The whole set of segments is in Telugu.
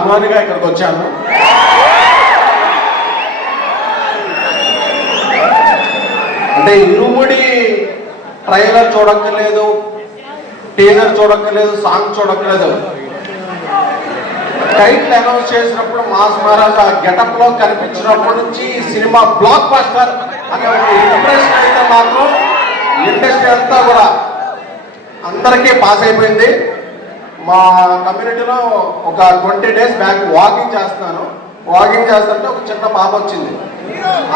అభిమానిగా ఇక్కడికి వచ్చాను. అంటే ఇరుముడి ట్రైలర్ చూడక్కర్లేదు, టీజర్ చూడక్కర్లేదు, సాంగ్ చూడక్కర్లేదు. టైటిల్ అనౌన్స్ చేసినప్పుడు మాస్ మహారాజ్ ఆ గెటప్ లో కనిపించినప్పటి నుంచి ఈ సినిమా బ్లాక్ బస్టర్ అనే ఒక ఇంప్రెషన్ అయితే మాత్రం ఇండస్ట్రీ అంతా కూడా అందరికీ పాస్ అయిపోయింది. మా కమ్యూనిటీలో ఒక 20 days బ్యాక్ వాకింగ్ చేస్తున్నాను. వాకింగ్ చేస్తుంటే ఒక చిన్న పాప వచ్చింది,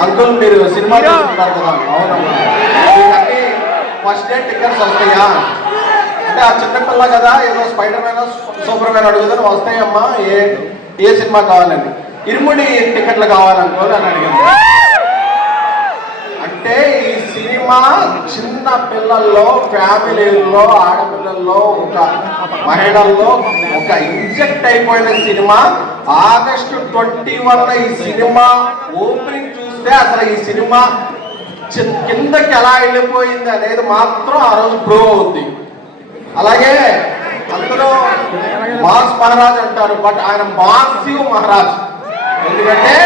అంకుల్ మీరు సినిమా చూస్తున్నారు కదా, అవునమ్మా మీకన్నీ ఫస్ట్ డే టికెట్స్ వస్తాయా అంటే, ఆ చిన్నపిల్ల కదా ఏదో స్పైడర్ మ్యాన్ సూపర్ మ్యాన్ అడుగుతాను, వస్తాయమ్మా ఏ సినిమా కావాలని. ఇరుముడి టికెట్లు కావాలనుకోని అని అడిగింది. అంటే ఈ సినిమా చిన్న పిల్లల్లో, ఫ్యామిలీల్లో, ఆడపిల్లల్లో, ఒక మహిళల్లో ఒక ఇంజెక్ట్ అయిపోయిన సినిమా. August 21 ఈ సినిమా ఓపెనింగ్ చూస్తే అసలు ఈ సినిమా కిందకి ఎలా వెళ్ళిపోయింది అనేది మాత్రం ఆ రోజు ప్రూవ్ అవుద్ది. అలాగే అందులో మాస్ మహారాజ్ అంటారు, బట్ ఆయన మాసివ్ మహారాజ్. ఎందుకంటే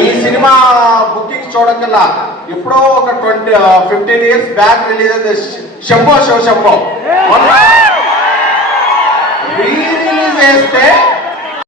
ఈ సినిమా బుకింగ్స్ చూడకల్లా ఎప్పుడో ఒక 15 years బ్యాక్ రిలీజ్ అయితే శంభో శివ శంభో మొన్న రీ రిలీజ్ చేస్తే